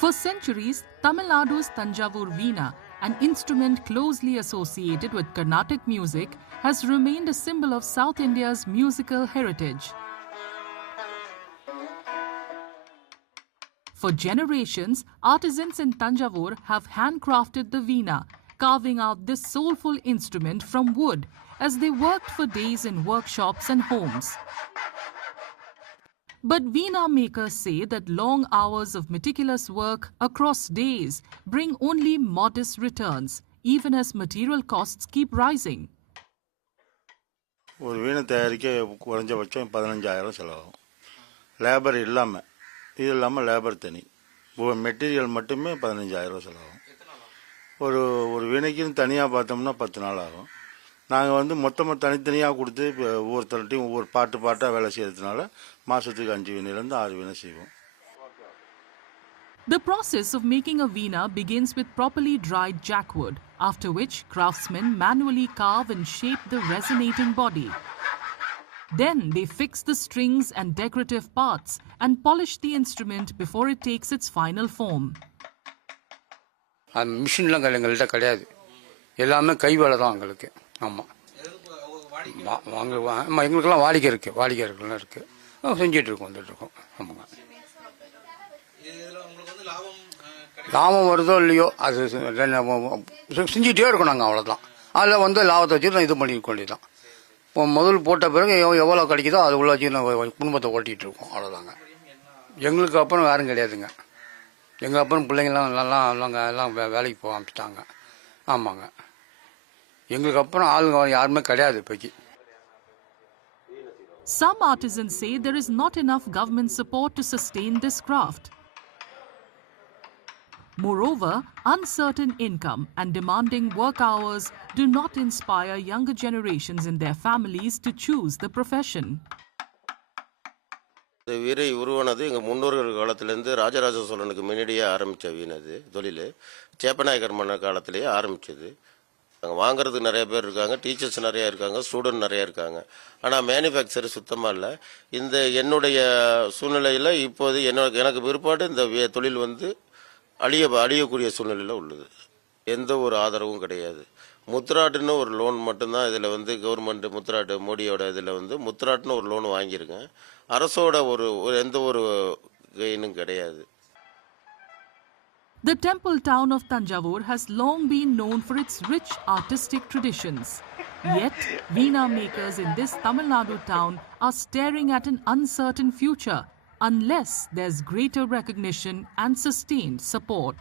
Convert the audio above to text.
For centuries, Tamil Nadu's Tanjavur Veena, an instrument closely associated with Carnatic music, has remained a symbol of South India's musical heritage. For generations, artisans in Tanjavur have handcrafted the veena, carving out this soulful instrument from wood as they worked for days in workshops and homes. But veena makers say that long hours of meticulous work across days bring only modest returns, even as material costs keep rising. ஒரு வீணை தயாரிக்க குறைஞ்சபட்சம் 15,000 செலவாகும். Labour இல்லாமல், இது இல்லாமல் labour தனி, material மட்டுமே 15,000 செலவாகும். ஒரு வீணைக்குன்னு தனியாக பார்த்தோம்னா 10 நாள் ஆகும். நாங்கள் மொத்தமாக தனித்தனியாக கொடுத்து ஒவ்வொருத்தர்கிட்டையும் ஒவ்வொரு பாட்டாக வேலை செய்யறதுனால மாதத்துக்கு 5 வீணையிலேருந்து 6 வீணை செய்வோம். The process of making a veena begins with properly dried jackwood, after which craftsmen manually carve and shape the resonating body. Then they fix the strings and decorative parts and polish the instrument before it takes its final form. மிஷின்லாம் எங்கள்கிட்ட கிடையாது, எல்லாமே கை வேலை தான் எங்களுக்கு. ஆமாம், எங்களுக்கெல்லாம் வாடிக்கையாளர்கள்லாம் இருக்குது, செஞ்சிட்ருக்கோம், வந்துட்டுருக்கோம். ஆமாங்க, லாபம் வருதோ இல்லையோ அது செஞ்சுட்டே இருக்கோம் நாங்கள், அவ்வளோதான். அதில் லாபத்தை வச்சு இது பண்ணிக்க வேண்டியதான். இப்போ முதல் போட்ட பிறகு எவ்வளோ கிடைக்குதோ அது உள்ள வச்சு நம்ம குடும்பத்தை ஓட்டிகிட்டு இருக்கோம், அவ்வளோதாங்க. எங்களுக்கு அப்புறம் யாரும் கிடையாதுங்க. எங்கள் அப்புறம் பிள்ளைங்கள்லாம் எல்லாம் வேலைக்கு போக ஆரம்பிச்சிட்டாங்க. ஆமாங்க, எங்களுக்கு அப்புறம் ஆளுங்க யாருமே கிடையாது இப்போக்கி. Some artisans say there is not enough government support to sustain this craft. Moreover, uncertain income and demanding work hours do not inspire younger generations in their families to choose the profession. இந்த வீரை உருவானது எங்கள் முன்னோர்கள் காலத்திலேருந்து ராஜராஜ சோழனுக்கு முன்னாடியே ஆரம்பித்த வீணது தொழில். சேப்பநாயக்கர் மன்னர் காலத்திலேயே ஆரம்பித்தது. அங்கே வாங்குறதுக்கு நிறைய பேர் இருக்காங்க, டீச்சர்ஸ் நிறையா இருக்காங்க, ஸ்டூடெண்ட் நிறையா இருக்காங்க. ஆனால் மேனுஃபேக்சர் சுத்தமாக இல்லை. என்னுடைய சூழ்நிலையில் இப்போது எனக்கு பிற்பாடு இந்த தொழில் அழியக்கூடிய சூழ்நிலையில் உள்ளது. எந்த ஒரு ஆதரவும் கிடையாது. முத்ராட்டுன்னு ஒரு லோன் மட்டும்தான் இதில் கவர்மெண்ட் முத்ராட்டு மோடியோட இதில் முத்ராட்டுன்னு ஒரு லோன் வாங்கியிருக்கேன். அரசோட எந்த ஒரு கெயினும் கிடையாது. The temple town of Tanjavur has long been known for its rich artistic traditions. Yet, veena makers in this Tamil Nadu town are staring at an uncertain future unless there's greater recognition and sustained support.